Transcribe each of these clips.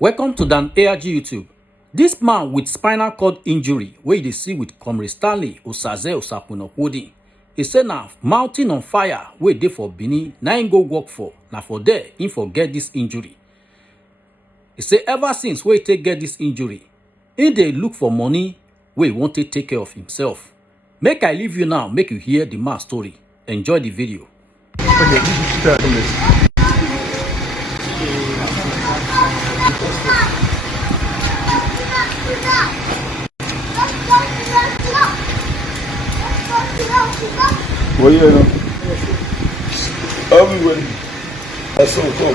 Welcome to Dan ARG YouTube. This man with spinal cord injury wey you dey see with Comrade Stanley Osaze Osakwunokwodin, he say na mountain on fire wey dey for Benin na im go work for, na for there im for get this injury. He say ever since wey he take get this injury, he dey look for money wey he wan take care of himself. Make I leave you now, make you hear the man story. Enjoy the video. Well, you know, everywhere. That's so cool.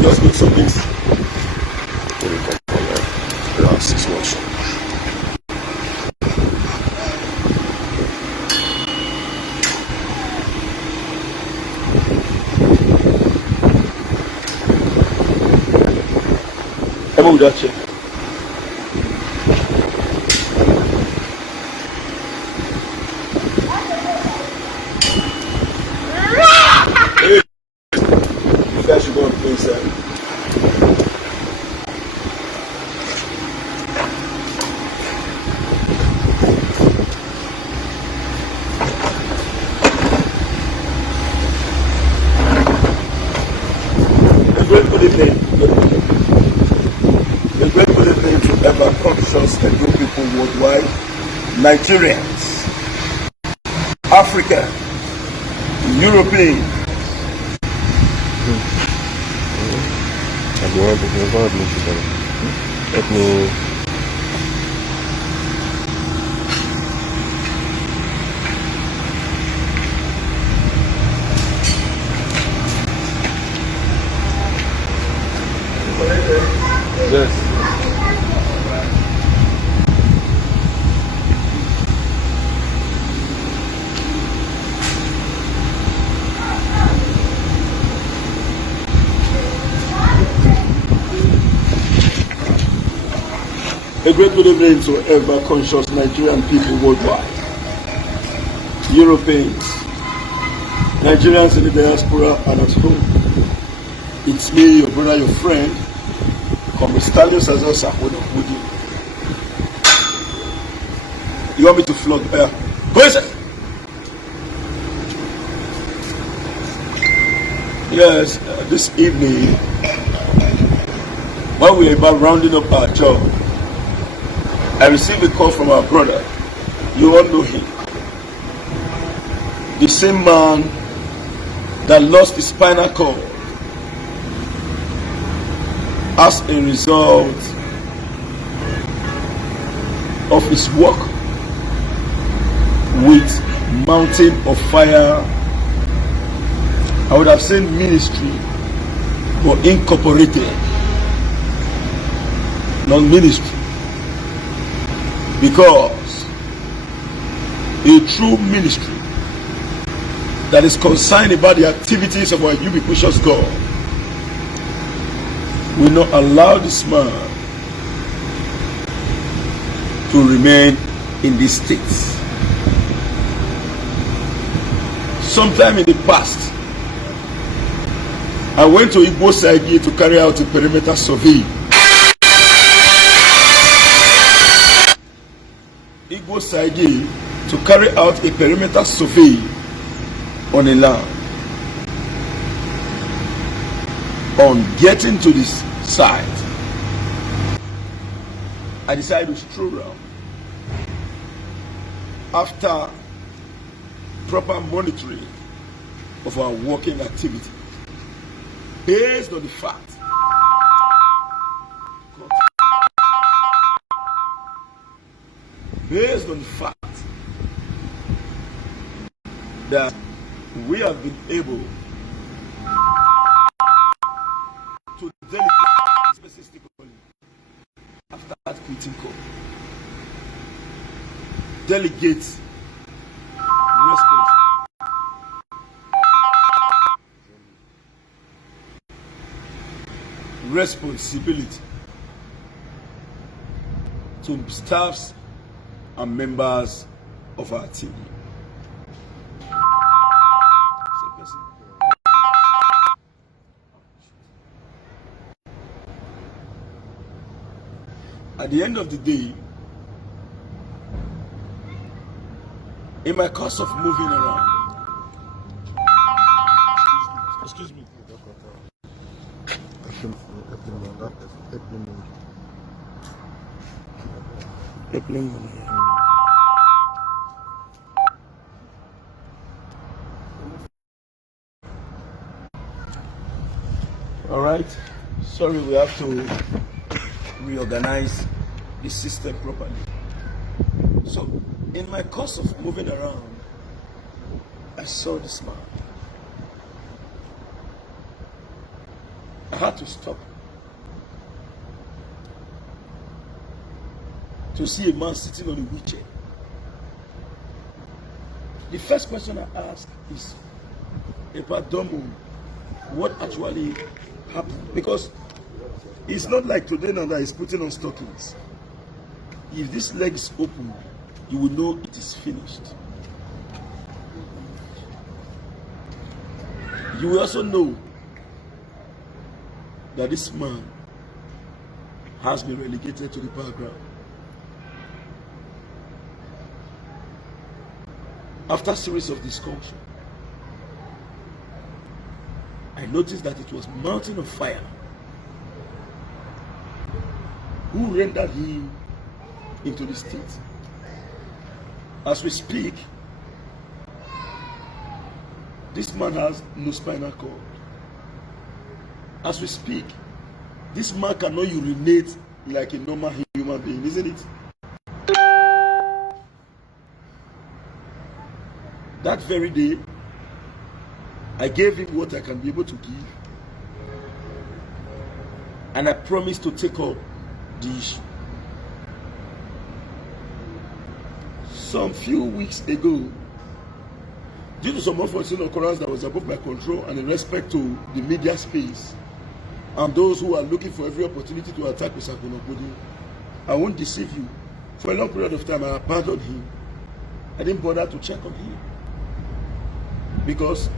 Just make some things. Last is watch. Come on, that's it. Hey, you guys should go and play inside. Good evening. A great good evening to ever conscious and good people worldwide, Nigerians, Africa, European. Yes. A great good evening to ever conscious Nigerian people worldwide, Europeans, Nigerians in the diaspora and at home. It's me, your brother, your friend, Comrade Stanley Osaze Osakwunokwodin. You want me to flog? Go inside. Yes, this evening, while we were about rounding up our job, I received a call from our brother. You all know him. The same man that lost his spinal cord as a result of his work with Mountain of Fire. I would have said ministry, but incorporated, not ministry. Because a true ministry that is concerned about the activities of our ubiquitous God will not allow this man to remain in this state. Sometime in the past, I went to Igbo Saigi to carry out a perimeter survey. Igbo Saigi to carry out a perimeter survey on a land. On getting to this site, I decided to stroll around. After proper monitoring of our working activity, based on the fact that we have been able to delegate critical. Delegates response. Responsibility to staffs and members of our team. At the end of the day, in my course of moving around, excuse me. All right. Sorry, we have to reorganize the system properly. So, in my course of moving around, I saw this man. I had to stop to see a man sitting on a wheelchair. The first question I asked is, Epadomo, what actually happened? Because it's not like today now that he's putting on stockings. If this leg is open, you will know it is finished. You will also know that this man has been relegated to the background. After a series of discussion, I noticed that it was mountain of fire who rendered him into the state. As we speak, this man has no spinal cord. As we speak, this man cannot urinate like a normal human being, isn't it? That very day, I gave him what I can be able to give, and I promised to take up the issue. Some few weeks ago, due to some unforeseen occurrence that was above my control and in respect to the media space and those who are looking for every opportunity to attack Osakwena Okpodi, I won't deceive you. For a long period of time, I abandoned him. I didn't bother to check on him. Because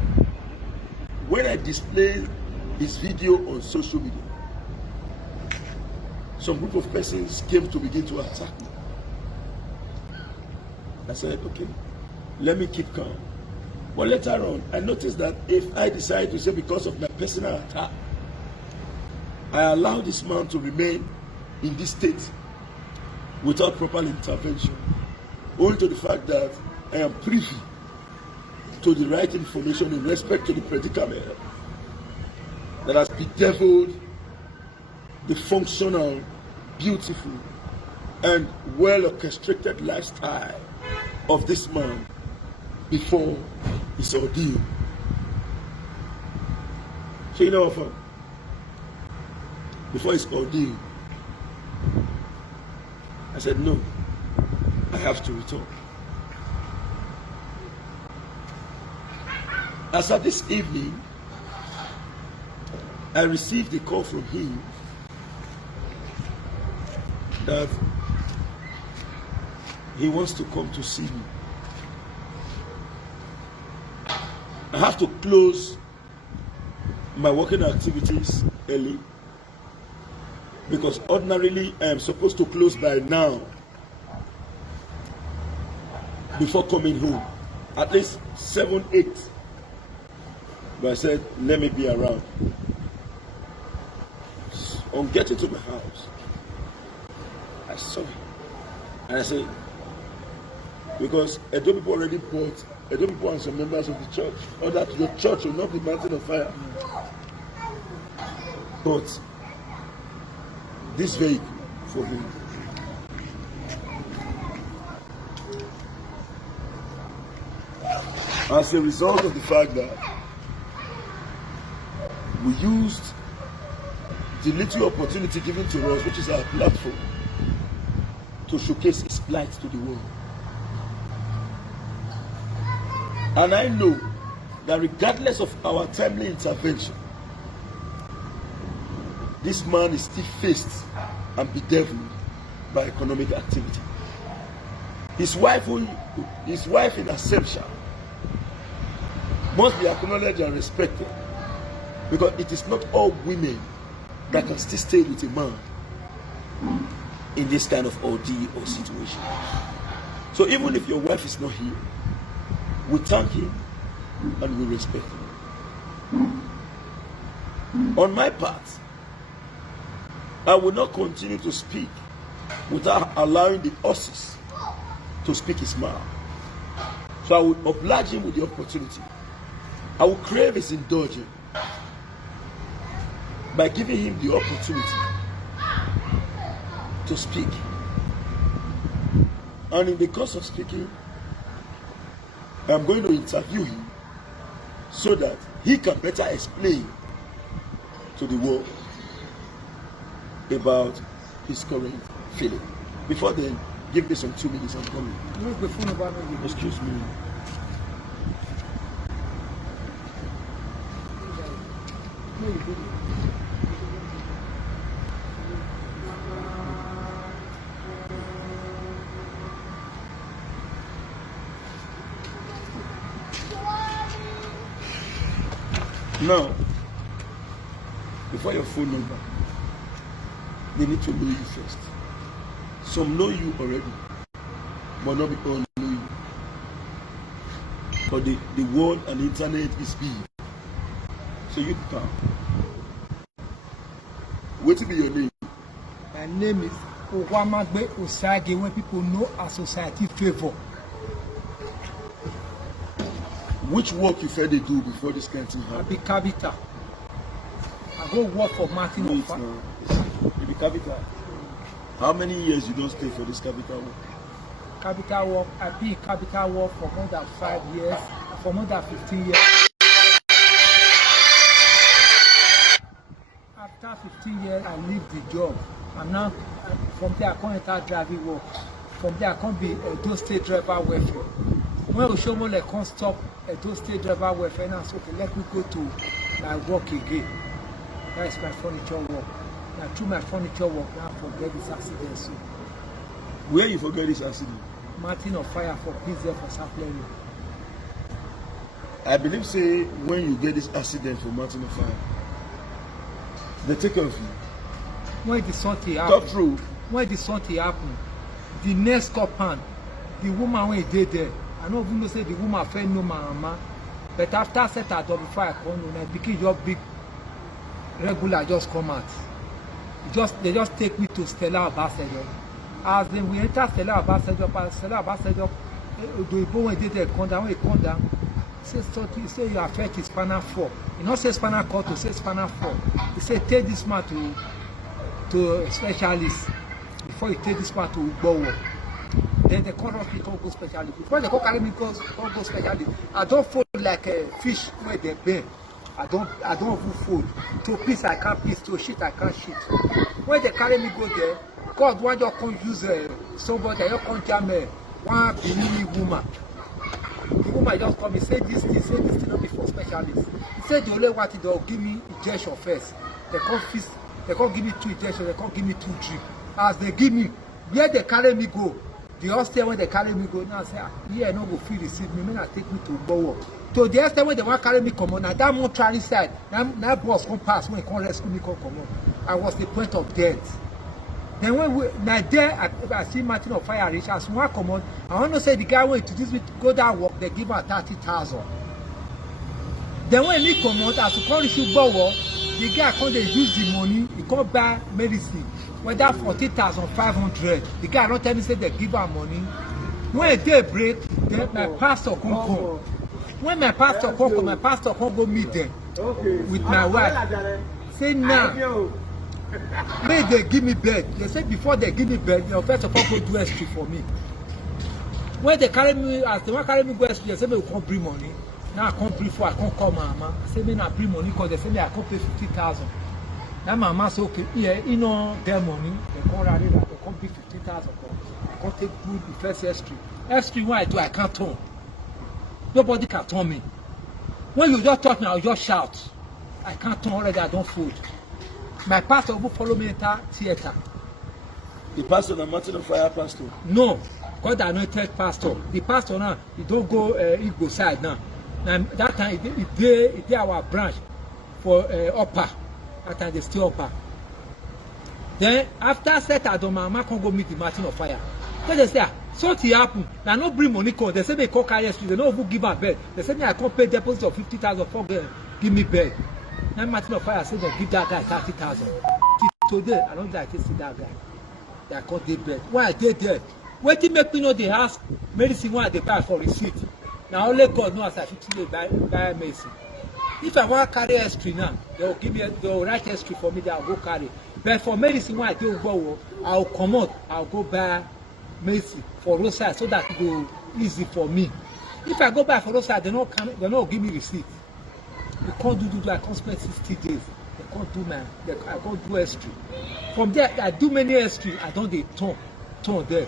when I displayed his video on social media, some group of persons came to begin to attack me. I said, okay, let me keep calm. But later on, I noticed that if I decide to say because of my personal attack, I allow this man to remain in this state without proper intervention, owing to the fact that I am privy to the right information in respect to the predicament that has bedeviled the functional, beautiful, and well-orchestrated lifestyle of this man before his ordeal. So you know what? Before his ordeal, I said, no, I have to return. As of this evening, I received a call from him that he wants to come to see me. I have to close my working activities early because ordinarily I am supposed to close by now before coming home, at least 7, 8. But I said, let me be around. On getting to my house, I saw him. And I said, because Edo people already bought, Edo people and some members of the church, or that your church will not be mountain of fire. But this vehicle for him. As a result of the fact that we used the little opportunity given to us, which is our platform, to showcase his plight to the world. And I know that regardless of our timely intervention, this man is still faced and bedeviled by economic activity. His wife in Assumption must be acknowledged and respected, because it is not all women that can still stay with a man in this kind of ordeal or situation. So even if your wife is not here, we thank him and we respect him. On my part, I will not continue to speak without allowing the horses to speak his mouth. So I will oblige him with the opportunity. I will crave his indulgence by giving him the opportunity to speak. And in the course of speaking, I'm going to interview him so that he can better explain to the world about his current feeling. Before then, give me some 2 minutes, I'm coming. Excuse me. Now, before your phone number, they need to know you first. Some know you already, but not all know you. But the world and the internet is big. So you can. What will be your name? My name is Owamagbe Osage, when people know as Society Favor. Which work you felt they do before this kind of thing happened? I be Kabita. I go work for Martin No, of it's not. You be Kabita. How many years you don't stay for this Kabita work? Kabita work. I be Kabita work for more than 5 years, for more than 15 years. After 15 years, I leave the job. And now, from there, I can't enter driving work. From there, I can't be a Edo State driver welfare. When Oshomole can't stop Edo State driver welfare, and I said, okay, let me go to my work again. That is my furniture work. Now, through my furniture work, now I forget this accident. So, Where you forget this accident? Martin of Fire for PZ for Sapler. I believe, say, when you get this accident for Martin of Fire, they take care of you. When the something Talk happened, through. when the something happened, the next compound, the woman when he did there, I don't even know say the woman felt no mama, but after set her door before I come on, I became just big regular just come out. They just take me to Stella Ambassador. As then we enter Stella Ambassador, the boy when he did there come down, when he come down, he say you affect his spinal 4. He not say spinal cord, to say spinal 4. He say take this man to a specialist before you take this man to Ugbowo. Then they call hospital go specialist. Before they go carry me go specialist, I don't fold like a fish where they burn. I don't even fold. To piece I can't piece, to shit I can't shit. When they carry me go there, God want you come use somebody, you come jam one Benin woman. The woman just come and say this thing not be for specialists. He said the only one thing they'll give me injection first. They can't give me 2 injections, they can't give me 2 drip. As they give me, where they carry me go, the hostel when they carry me go, now I say, yeah, no go free receive me, I take me to Bowo. To the extent when they want carry me come on, now that mortuary side, now boss come pass when he come rescue me come on. I was the point of death. Then when now there I see Martin of Fire reach, as one come on, I want to say the guy went to this week to go that work, they give her 30,000. Then when he come out, as to call issue Bowo, the guy come they use the money, he come buy medicine. Whether 40,500, the guy don't tell me say they give her money. When they break, then my pastor come come. When my pastor come, my pastor come go meet them with my wife. Say now, may they give me bed. They say before they give me bed, you know, first of all go do SG for me. When they carry me, as they want carry me go SG, they say me we can't bring money. Now I can't bring for, I can't call mama. I say me not bring money because they say me I can't pay 50,000. That mama say okay, yeah, you know get money, they come rally that, they come big 15,000 I can't take good the first history. History when I do, I can't turn. Nobody can turn me. When you just talk now, I'll just shout. I can't turn already, I don't fold. My pastor will follow me enter theater. The pastor, the Mountain of Fire pastor. No, God anointed pastor. The pastor now, he don't go Igbo side now. Now that time he did our branch for upper. That time they still upper. Then after set at the mama can go meet the Mountain of Fire. Then they say, something happen. Now no bring money come. They say they call carrier street. They don't even give her bed. They say me I can't pay deposit of 50,000 for give me bed. Now Mountain of Fire said they give that guy 30,000. Today I don't like to see that guy. They call day bed. Why I did there? Wetin make me know they ask medicine why they buy for receipt. Now only God knows I fit today buy medicine. If I want carry history now, they will give me, they will write history for me that I will go carry. But for medicine why I don't go, I will come out, I will go buy medicine for roadside so that it go easy for me. If I go buy for roadside, they not give me receipt. They can't do I can't spend 60 days. They can't do I can't do history. From there, I do many history. I don't dey turn there.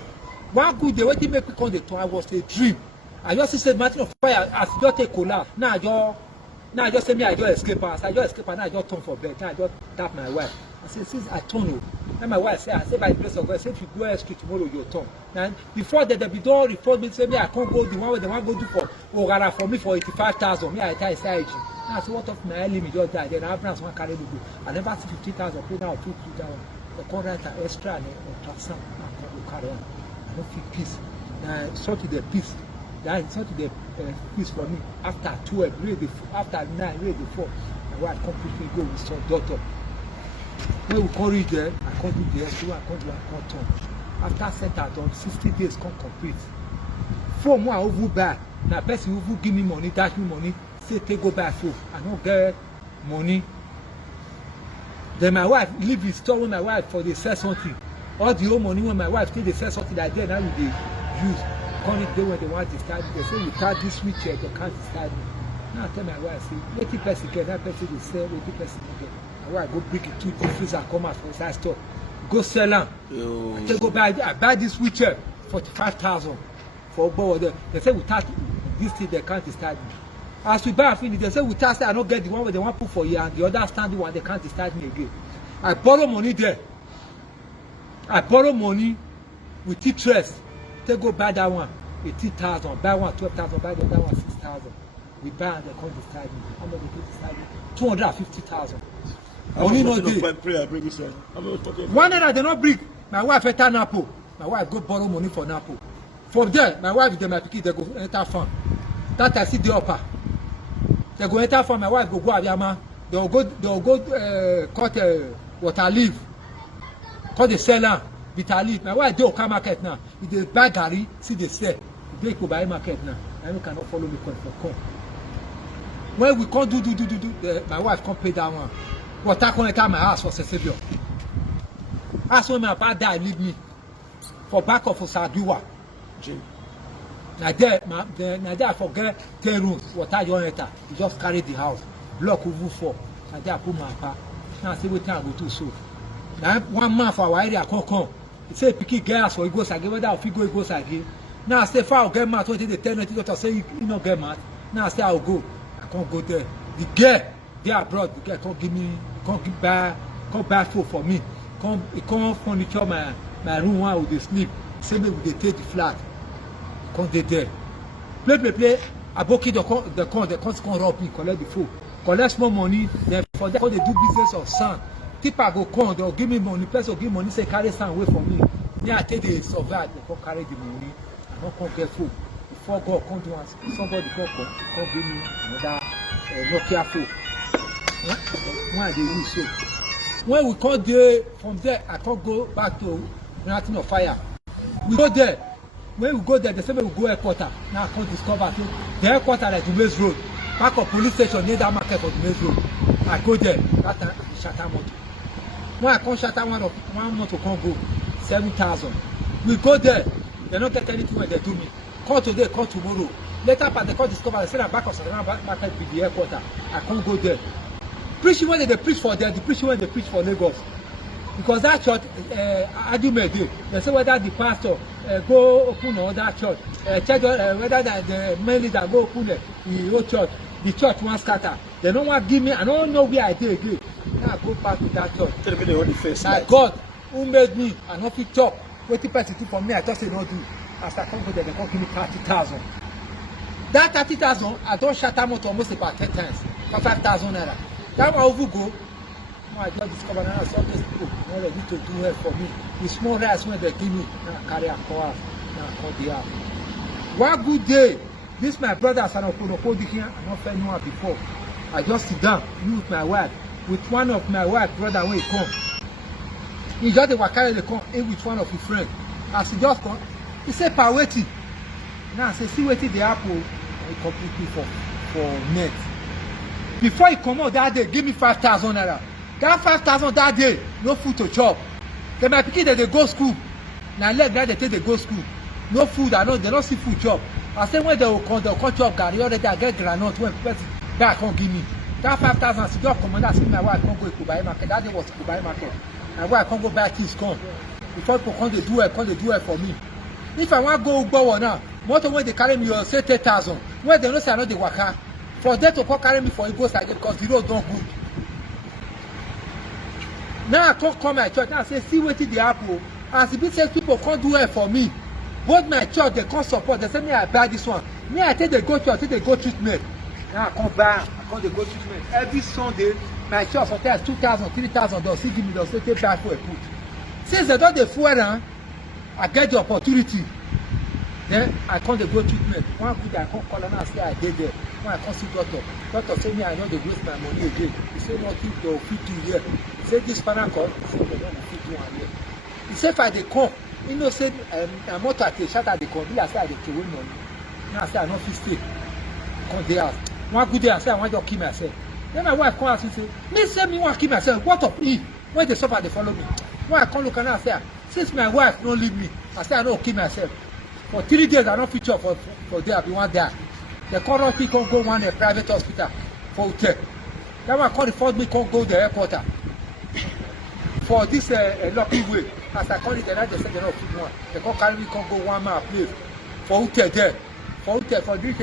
One good day, wetin make me come dey turn, I was a dream. I just see Mountain of Fire as e just take collapse. Now I just say me I just escape as I just escape and now I just turn for bed. Now I just tap my wife. I say since I turn then my wife say I say by the grace of God, say if you go history tomorrow you turn. Now before that they be don report me say me I can't go the one way they want go do for Ogara for me for 85,000. Me I tell say now I say what of my enemy just die. Then Abraham one carry me go. I never see 50,000. Pay now 50,000. They come write an extra and ultrasound and carry on. I don't feel peace. Now sort to the peace. That is sort to the peace for me. After 12, really after 9, really before, my wife completely go with some daughter. When we come reach there, I can't do the history, I can't do I can't turn. After set done, 60 days come complete. 4 more over buy. Now person who give me money, dash me money, say take go buy food. I don't get money. Then my wife leave the store with my wife for they sell something. All the old money when my wife take they sell something that day now we they use. Come the day when they want to start, they say without this switch they can't start me. Now I tell my wife, say, let the person get that person they sell, let the person get. My wife go break it 2 difference and come out from inside store. Go sell them. I tell go buy I buy this switch 45,000 for board. They say without this thing they can't start me. As we buy finish, they say without say I don't get the one where they want put for you and the other standing one they can't start me again. I borrow money there. I borrow money with interest. Take go buy that one 18,000, buy one 12,000, buy the other one 6,000. We buy and they come decide me. How much they can decide me? 250,000. Only no day. One night they not bring. My wife enter Napo. My wife go borrow money for Napo. From there, my wife they my pikin they go enter farm. That I see the upper. They go enter farm. My wife go Abiyama. They will go cut water leaf. Cut the seller. Bitter leaf. My wife dey Oka market now. If they buy garri, see they sell. They go buy market now. I cannot follow me come. When we can't do, my wife can't pay that one. Water come enter my house for Savior. That's when my father die leave me for back of Osagiwa. Now there I forget 10 rooms. Water you enter. You just carry the house. Block over 4. Now there I put my pa. Now I say what time I go to so. Now 1 month for our area I come. He say picky girls for Igos again. Whether I fit go Igos again. Now I say if I get mad, what they tell me to say you not get mad. Now I say I'll go. I can't go there. The girl there abroad, the girl can't give me, can't buy food for me. Can't furniture my room while we sleep. Say me we take the flat. Can't they there. Play. I book it the can't rob me, collect the food. Collect small money, then for that they do business of sand. People go come, they'll give me money, person will give money, say carry sand away from me. Then I take the survive, they can't carry the money. I don't get food. Before God come to us, somebody come give me another Nokia phone. Why they use so? When we come there, from there I can't go back to Mountain of Fire. We go there. When we go there, they say we go headquarters. Now I can't discover so the headquarters like the Maze Road. Back of police station near that market for the Maze Road. I go there. That time I shatter motor. When I come shatter one motor can't go 7,000. We go there. They don't get anything when they do me. Call today, call tomorrow. Later, but they can't discover. They say that back of Savannah market be the headquarters. I can't go there. preaching when they preach for them, the preaching when they preach for Lagos. Because that church, Adumede, they say whether the pastor go open another church, whether the main leader go open the whole church, the church won't scatter. They don't want to give me, I don't know where I did again. Now I go back to that church. Tell me the only face. Now God, who made me, and not fit chop, what the person do for me, I just say no do. As I come go there, they come give me 30,000. That 30,000, I don't shut them out almost about 10 times. For 5,000 naira. That one will go. I just discovered now some these people not ready to do help for me. The small rice when they give me, now I carry a car, now I call the app. One good day, this my brother and Okonokodi here, I not felt no one before. I just sit down, me with my wife, with one of my wife brother when he come. He just dey carry the come in with one of his friends. As he just come, he say pa wetin. Now I say see wetin dey happen. He complete me for net. Before he come out that day, give me 5,000 naira. That 5,000 that day, no food to chop. Then my pikin they go school. Now leg that they take they go school. No food, they don't see food chop. I say when they will come chop garri already I get groundnut when person that can't give me. That 5,000 she just come and I see my wife can't go to Kubai market. That day was Kubai market. My wife can't go buy things come. Before people come they do it for me. If I want to go now, motor when they carry me or say 10,000. When they know say I know the waka. For them to come carry me for Igbo side because the road don't good. Now I can't come my church. Now I say, see what the apple. As the say people can't do it for me. Both my church, they can't support. They say me I buy this one. Me I take the go church, take the go treatment. Now I can't buy, I can't the go treatment. Every Sunday, my church sometimes 2,000, 3,000 dollars. They give me, they'll say take back for a put. Since they don't the fuel, I get the opportunity. Then I can't the go treatment. One good I can't call and I say I did there. When I come see doctor, doctor say me I know they waste my money again. He say nothing they will fit you here. He say this panel call, he say they don't fit you one here. He say if I dey come, he know say I'm not at a shot at the come. He say I dey kill money. Now I say I no fit stay. Come there. One good day I say I want to kill myself. Then my wife come ask me say, me say me want to kill myself. What of me? When they suffer they follow me. When I come look and I say, since my wife don't leave me, I say I don't kill myself. For 3 days I don't feature for there. I be one there. The current me can't go one private hospital for hotel. That one call the first me can't go the airport. For this lucky way, as I call it, they say they don't fit one. They can't carry me can't go 1 mile place for hotel there. For hotel for this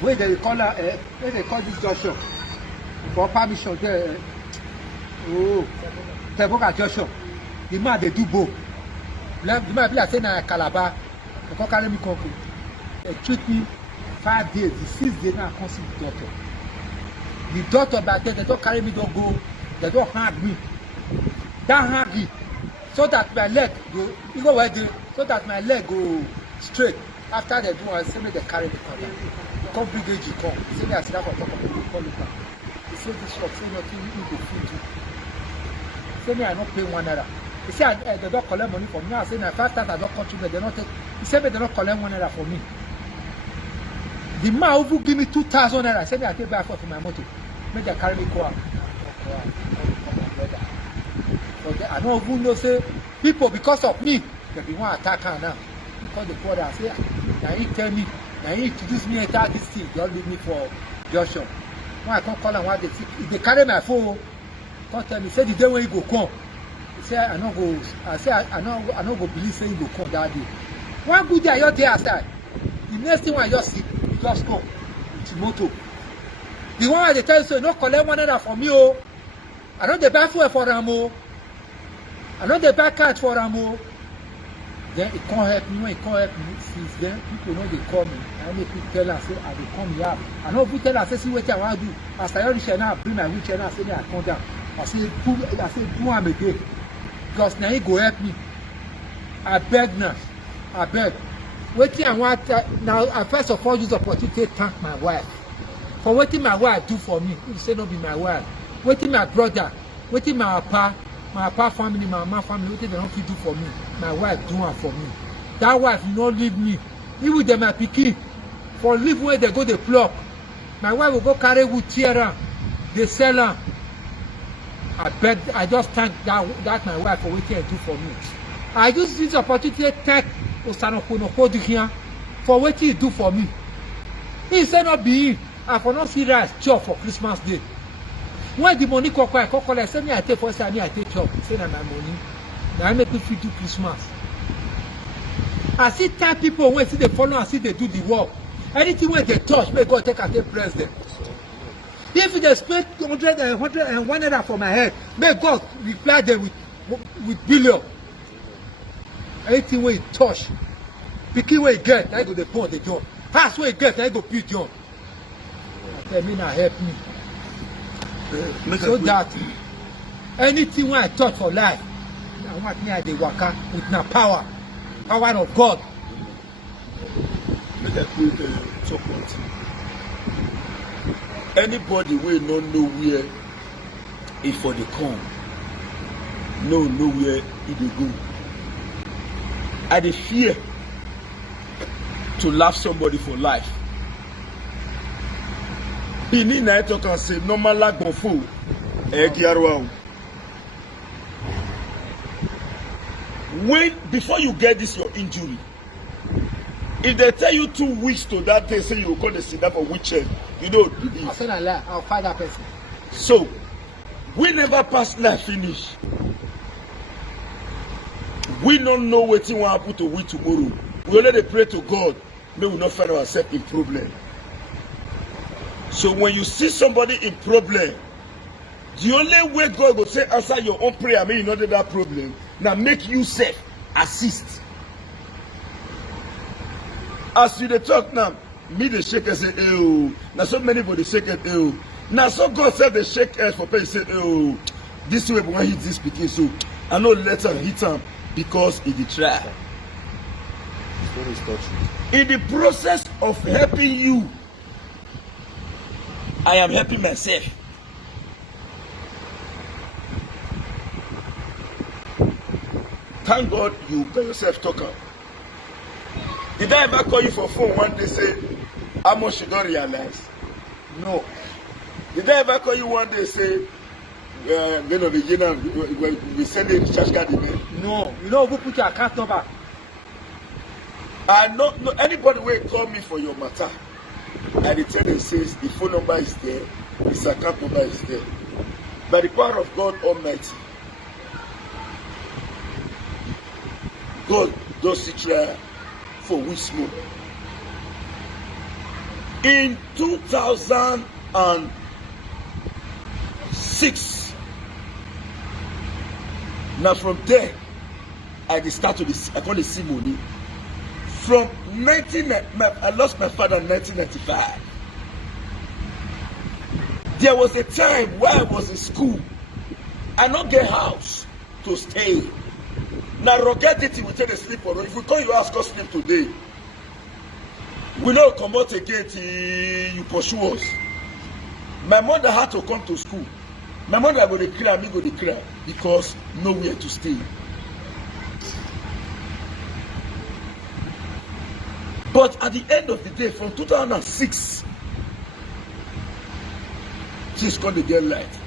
where they call where they call this junction for permission there. Teboka junction. The man they do both. The man be like saying na Calabar. They can't carry me can't go. They treat me 5 days. The 6th day now I come see the doctor. The doctor back there, they don't carry me, don't go, they don't hang me. That hang me. So that my leg go, you know where they, so that my leg go straight. After they do, I say me they carry the car. They come big age, come. He say me I sit down for top of the call it back. He say this shop, say nothing, you go feed you. He say me I not pay 1 naira. He say they don't collect money from me. I say na 5,000 I don't contribute, they don't take. He say me they don't collect 1 naira for me. The man who give me 2,000 naira, I said I take back for my motor. Make them carry me go out. I don't even know say people because of me, they be one attacker now. Because the brother I say, now he tell me, now he introduce me enter this thing, don't leave me for Joshua. When I come call and what they see, if they carry my phone, come tell me, say the day when he go come. He say I no go, I say I no go believe say he go come that day. One good day I just there outside. The next thing when I just see, just come with motor. The one they tell you say no collect 1 naira from me oh. I know they buy fuel for am oh. I know they buy card for am oh. Then it can't help me. When it can't help me, since then people know they call me. I make people tell her say I dey come here. I know people tell her say see what I want to do. As I reach here now, bring my wheelchair now. Say me I come down. I say do am again. Because now he go help me. I beg now. I beg. Wetin I want now, I first of all use the opportunity to thank my wife for wetin my wife do for me. If you say no be my wife, wetin my brother, wetin my papa family, my mama family, wetin they don't fit do for me, my wife do am for me. That wife you no leave me. Even them my pikin for leave where they go dey pluck. My wife will go carry wood tear am, dey sell am. I beg, I just thank that my wife for wetin she do for me. I use this opportunity to thank Okonokodi here for wetin he do for me. He say not be him. I for not see rice chop for Christmas Day. When the money come, I say me I take first time, me I take chop. Say na my money. Now I make me fit do Christmas. I see 10 people when see they follow and see they do the work. Anything when they touch, may God take and take bless them. If they spend 100 and 100 for my head, may God reply them with billion. Anything when you touch, pikin when you get, I go the pond the job. House when you get, I go build job. Tell me now help me. So that anything when I touch for life, I want me at the waka with my power of God. Make I quick talk one thing. Anybody will not know where if for the come, no know where it dey go. I dey fear to laugh somebody for life. Bini na talk and say normal like before. When before you get this your injury, if they tell you 2 weeks to that day, say you will call the sit down for wheelchair, you don't believe. I say na lie, I'll find that person. So we never pass life finish. We don't know what will happen to we tomorrow. We only pray to God, may we not find ourselves in problem. So when you see somebody in problem, the only way God will say answer your own prayer, may you not do that problem. Now make you safe, assist. As you dey talk now, me dey shake and say, "Oh." Now so many people dey shake it, "Oh." Now so God said they shake head for people say, "Oh, this way we want hit this pikin, so I no let am hit am because he dey try." In the process of helping you, I am helping myself. Thank God you by yourself talker. Did I ever call you for phone one day say how much you don't realize? No. Did I ever call you one day say we send a charge card email? No. You know who put your account number? I know no anybody will call me for your matter. I tell them says the phone number is there, his account number is there. By the power of God Almighty, God does it try for we smoke. In 2006, now from there, I start to I call it see money. From I lost my father in 1995. There was a time where I was in school. I not get house to stay. Now rugged it we take a sleep or if we call you ask us sleep today, we don't come out again till you pursue us. My mother had to come to school. My mother go to cry, me go to cry because nowhere to stay. But at the end of the day, from 2006, things come to get light.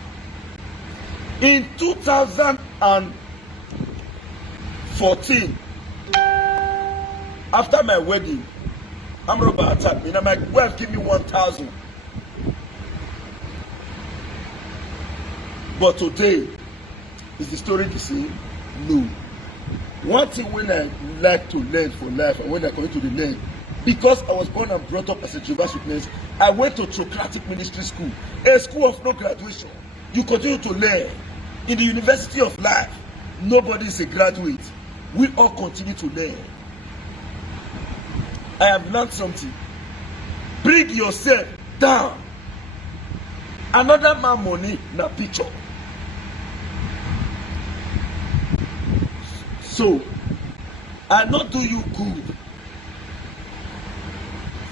In 2014, after my wedding, I'm about attack me. Now my wife give me 1,000. But today, is the story the same? No. One thing when I like to learn for life and when I come to the learn, because I was born and brought up as a Jehovah's Witness, I went to Theocratic Ministry School, a school of no graduation. You continue to learn. In the University of Life, nobody is a graduate. We all continue to learn. I have learned something. Bring yourself down. Another man money na picture. So, I not do you good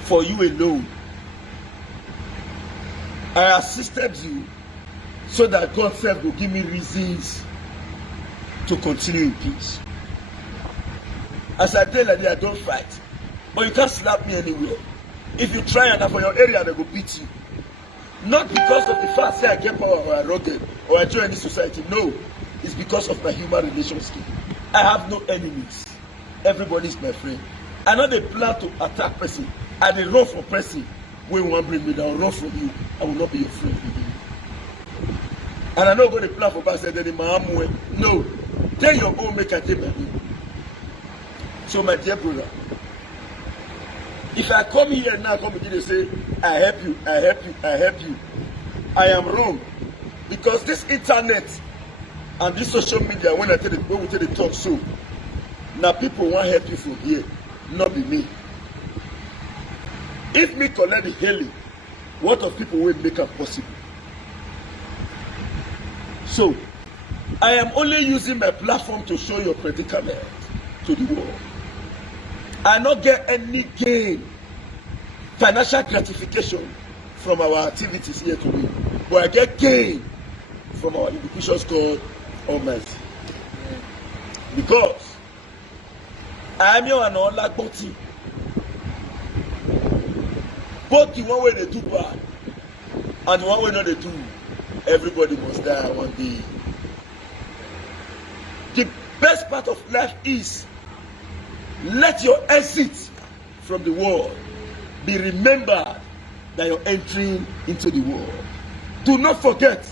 for you alone. I assisted you so that God self will give me reasons to continue in peace. As I tell you, I don't fight. But you can't slap me anywhere. If you try and for your area, they will beat you. Not because of the fact that I get power or I rugged or I join any society. No. It's because of my human relationship. I have no enemies. Everybody is my friend. I know they plan to attack person. And they run for person. wey wan bring me down run from you, I will not be your friend again. And I no go dey plan for backside any mahamwe. No, tell your own make I take my own. So my dear brother, if I come here now, come begin to say, I help you, I help you, I help you, I am wrong. Because this internet and this social media, when we tell the talk so, now people want help you from here, not be me. If me collect the hailing, what of people will make it possible? So, I am only using my platform to show your predicament to the world. I not get any gain, financial gratification from our activities here today, but I get gain from our indications called Almighty. Because I am your and all like body. Both the one way they do bad and the one way not they do, everybody must die one day. The best part of life is let your exit from the world be remembered that you're entering into the world. Do not forget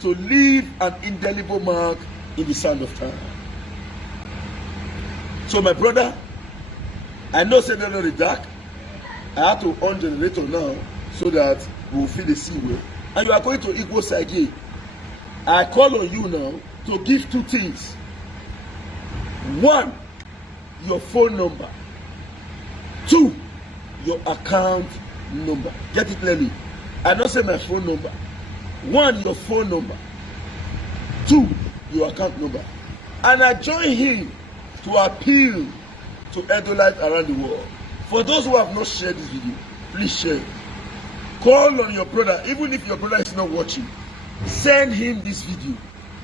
to leave an indelible mark in the sand of time. So my brother, I know say they're not the dark. I have to on generator now so that we will feel the sea way. And you are going to Igbo Sage. I call on you now to give two things. One, your phone number. Two, your account number. Get it clearly. I don't say my phone number. One, your phone number. Two, your account number. And I join him to appeal to Edolites around the world. For those who have not shared this video, please share. Call on your brother, even if your brother is not watching. Send him this video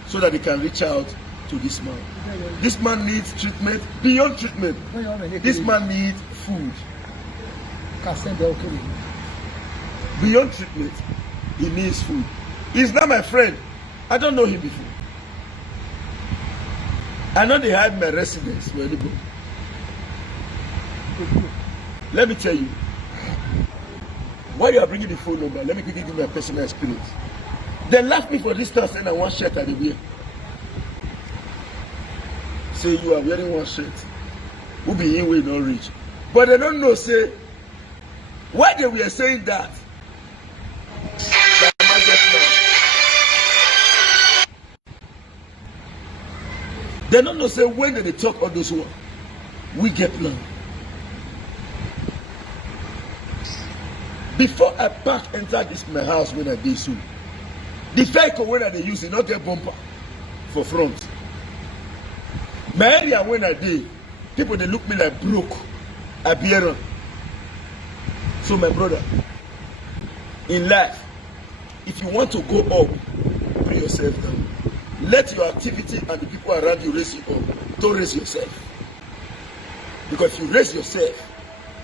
so that he can reach out to this man. This man needs treatment, beyond treatment. This man needs food. Beyond treatment, he needs food. He's not my friend. I don't know him before. I know they hide my residence for anybody. Let me tell you. Why you are bringing the phone number? Let me quickly give you my personal experience. They laugh me for this time and one shirt at the wear. Say you are wearing one shirt. Who be in way not rich. But they don't know, say, why they were saying that? They don't know, say, when they talk all those words, we get plan. Before I park enter this my house when I did so, the vehicle when I use it not get bumper for front. My area when I did, people they look me like broke, appearance. So my brother, in life, if you want to go up, bring yourself down. Let your activity and the people around you raise you up. Don't raise yourself. Because if you raise yourself,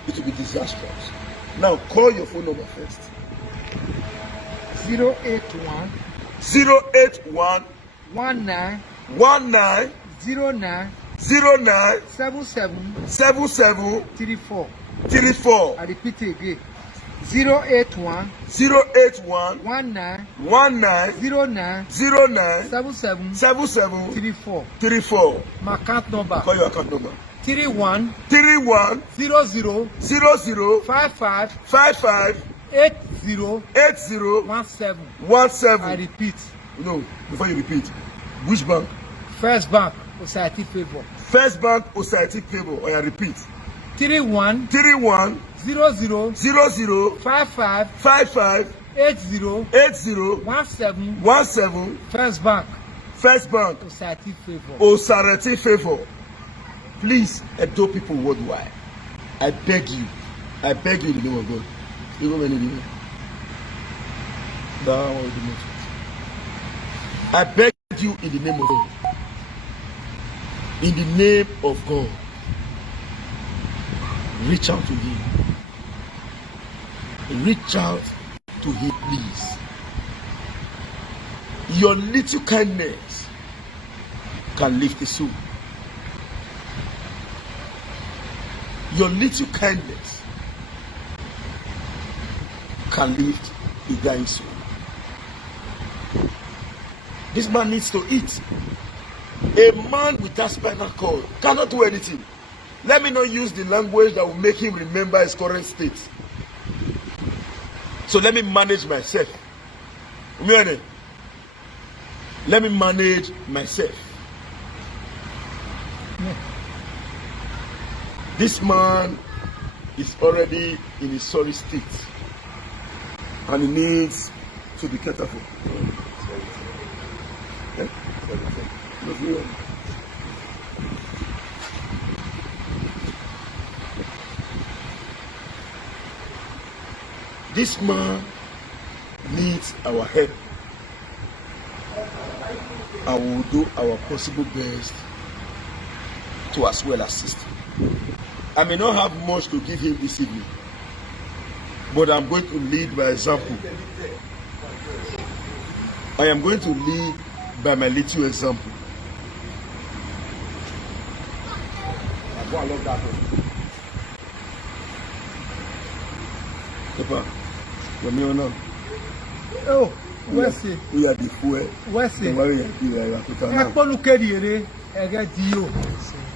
it will be disastrous. Now call your phone number first. 081 081 19 19 09 09 77 77 34. 34. I repeat again. 081 081 19 19 09 09 77 77 34. 34. My account number Call your account number. 31 31 00 00 55 55 80 80 17. 17. I repeat. No, before you repeat. Which bank? First Bank, Society Favor. First Bank Society Favor. Or I repeat. 31 31 00 00 55 55 80 80 17. 17. First Bank, First Bank Society Favor. Society Favor. Please, Edo people worldwide, I beg you in the name of God. You go many people. I beg you in the name of God. In the name of God, reach out to him. Reach out to him, please. Your little kindness can lift the soul. Your little kindness can lift the dying soul. This man needs to eat. A man without spinal cord cannot do anything. Let me not use the language that will make him remember his current state. So let me manage myself. Let me manage myself. This man is already in a sorry state, and he needs to be catered for. This man needs our help, and we will do our possible best to as well assist him. I may not have much to give him this evening, but I'm going to lead by example. I am going to lead by my little example. I love that one. Papa, you're me or not? Oh, where's it? We are the fool. Where's it?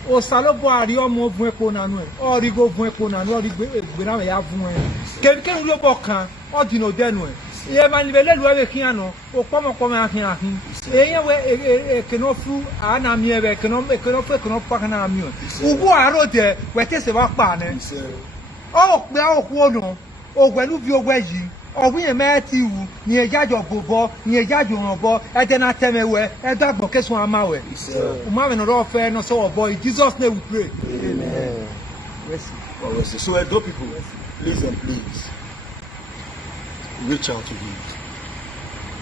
O salobo ari omo vun epo nanu e o ri go vun epo nanu o ri gbe na ya vun e ke lo bo kan o di no denu e ye ma ni be le lu e kin ano o pomo akin eyan we ke no fu ana mi e be ke no pa kana mi o ugu aro de we te se wa pa ne o pe o ku onu o gwelu bi ogwe yi ọ̀gbìn yẹn mẹ́ẹ̀tì wù ní ẹ̀jájọ̀ gbòbọ̀ ní ẹ̀jájọ̀ rànbọ̀ ẹ̀dẹ̀ náà tẹ̀mẹ̀wẹ̀ ẹ̀dàgbọ̀n kẹsùn àmàwẹ̀. Umar náà fẹ́ náà sọ̀rọ̀ bọ̀ in Jesus name we pray. Amen. So Edo people, please and please reach out to him.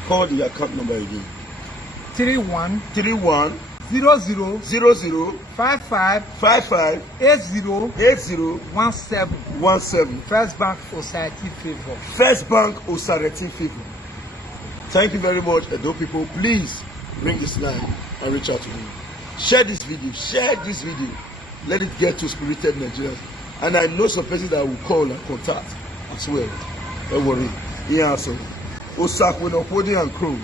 Call the account number again. 31 00 55 80 17. First Bank Society Favor. First Bank Society Favor. Thank you very much, Edo people. Please bring this line and reach out to me. Share this video. Let it get to spirited Nigerians. And I know some persons that will call and contact as well. Don't worry. Yeah, so Osakwinokwo and crew.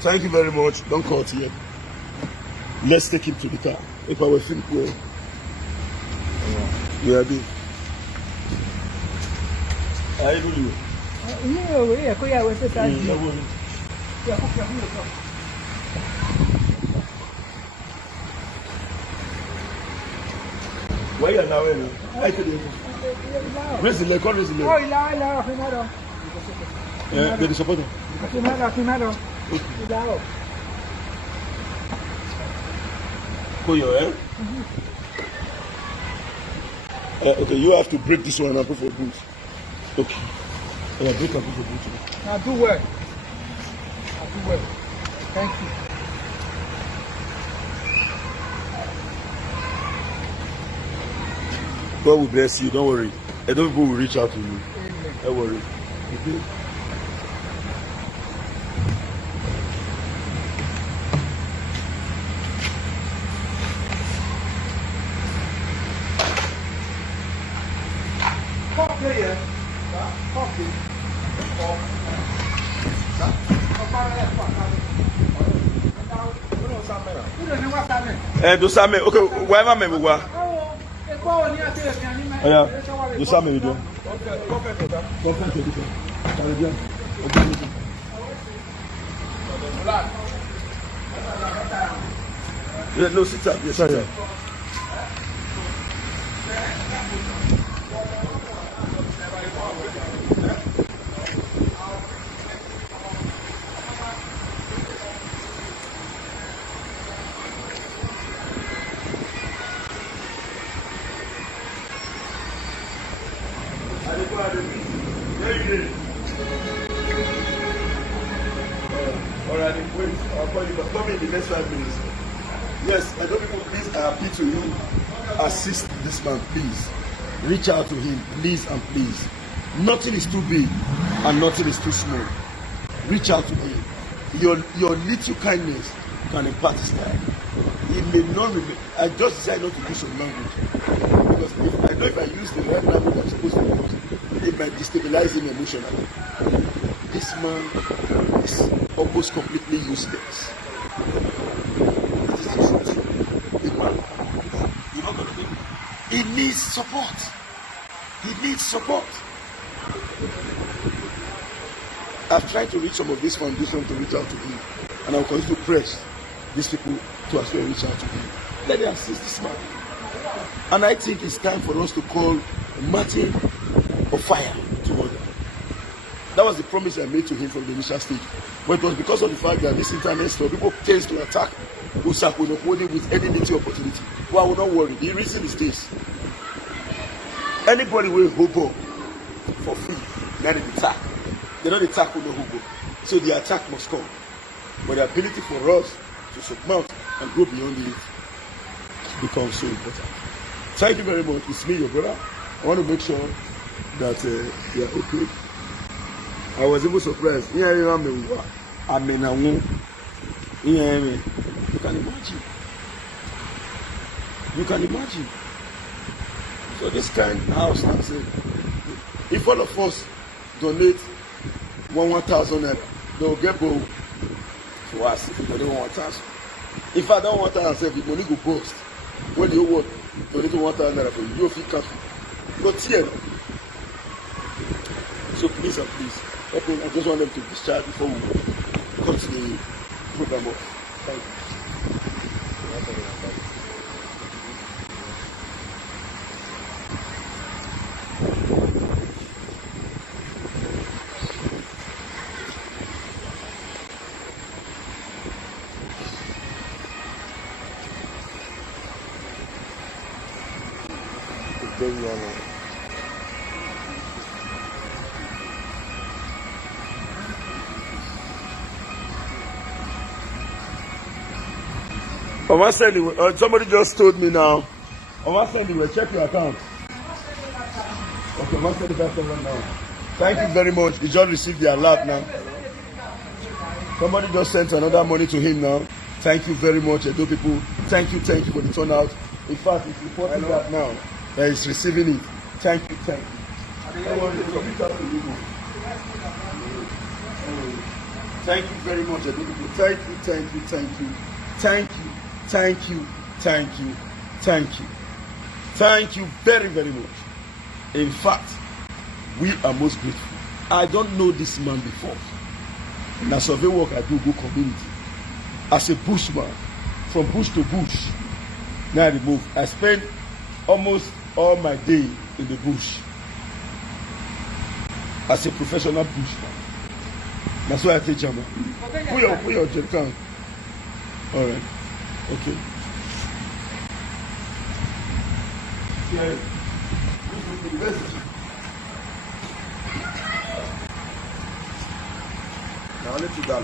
Thank you very much. Don't call it yet. Let's take him to the car. If I were think well. You are there. I do you. Where you now? I tell you. Where's the leg? Where's the leg? Oh, la. Yeah, they support him. Okay, you have to break this one and put for boot. Okay. Break and put for boot. Now do well. Thank you. God will bless you. Don't worry. Edo people will reach out to you. Amen. Don't worry. Okay. Do same. Okay, why am I moving? Oh yeah, do same video. No, sit up. Yes, sir. Alright, wait, I'll call you, but come in the next 5 minutes. Yes, I don't people, please, I appeal to you. Assist this man, please. Reach out to him, please and please. Nothing is too big and nothing is too small. Reach out to him. Your little kindness can impact his life. It may not remain. I just decided not to use some language. Because if I use the right language I'm supposed to use, it might destabilize him emotionally. This man is almost completely useless. That is the truth. The man, you're not gonna do it. He needs support. He needs support. I've tried to reach some of this foundation to reach out to him, and I'll continue to press these people to as well reach out to him. Let them assist this man. And I think it's time for us to call Martin Ofaya to order. That was the promise I made to him from the initial stage. But it was because of the fact that this internet store, people tend to attack Usaku with any little opportunity. Well, I will not worry. The reason is this. Anybody will hobo for free, then they attack. They don't attack with no hobo. So the attack must come. But the ability for us to surmount and go beyond it becomes so important. Thank you very much. It's me, your brother. I want to make sure that you are okay. I was even surprised. You can imagine. You can imagine. So this kind of house, I'm saying, if all of us donate 1,000 naira, they will get both to us if we donate 1,000. If I don't want to say, if money go burst, when you want donate 1,000 naira for you, you feel careful. But here, so please and please, I just want them to discharge before we continue the program off. Thank you. Somebody just told me now. Check your account. Okay, now. Thank you very much. He just received the alert now. Somebody just sent another money to him now. Thank you very much, Edo people. Thank you for the turnout. In fact, it's reporting that now. He's receiving it. Thank you. Thank you very much, Edo people. Thank you very, very much. In fact, we are most grateful. I don't know this man before. Now, survey work I do go community. As a bushman, from bush to bush. Now I move. I spend almost all my day in the bush. As a professional bushman. That's why I take Jama. Put your jerrycan. All right. Okay. Yeah. Now let's do that.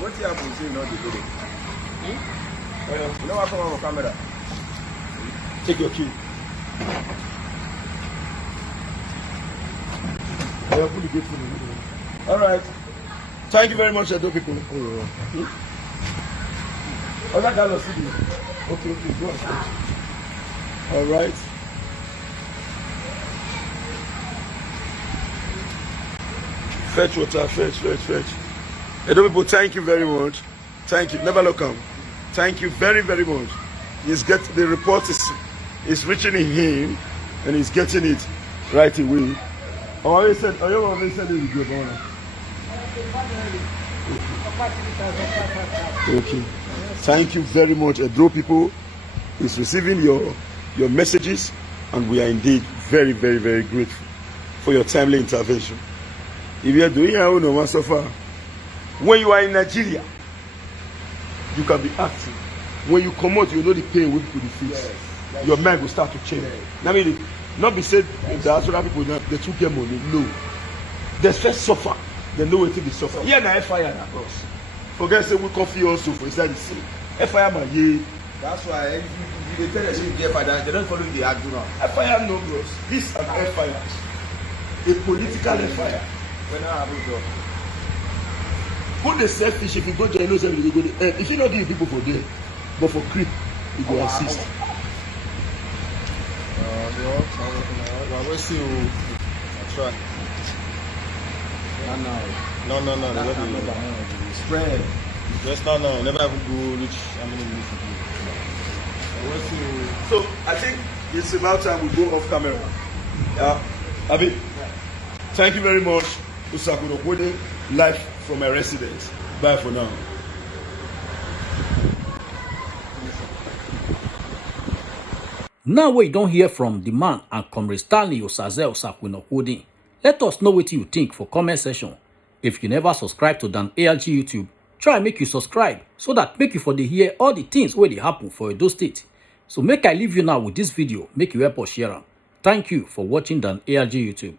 What's the apple saying not the video? You know what come on camera? Take your key. All right. Thank you very much, Edo people. Other guy was sitting. Okay, go on. All right. Fetch water, fetch. Edo people, thank you very much. Thank you. Never look up. Thank you very, very much. The report is reaching him, and he's getting it right away. Okay. Thank you very much, Edo people. He's receiving your messages, and we are indeed very, very, very grateful for your timely intervention. If you are doing your own so far, when you are in Nigeria, you can be active. When you come out, you know the pain we put in the face. Yes, your mind will start to change. I mean, not be said the Azura people they took their money. No, they first suffer. They know what they suffer. Yeah, now fire na cross. Forget say we coffee also for inside the sea. Fire man, yeah. That's why if you tell us you get fire, they don't follow the act now. Fire no bros. This an fire. A political fire. When I have it. Put the selfish if you go to NOS, you go there. If you not give people for there, but for creep, you go assist. Try. No. Spread. Just no. Never even go reach how many minutes it is. So I think it's about time we go off camera. Abi, thank you very much, Usakuno Kwode, live from my residence. Bye for now. Now we don't hear from the man and Comrade Stanley Osaze Osakwuno Kwode. Let us know what you think for comment section. If you never subscribe to Dan ALG YouTube, try make you subscribe so that make you for the hear all the things where they happen for Edo State. So make I leave you now with this video, make you help us share am. Thank you for watching Dan ALG YouTube.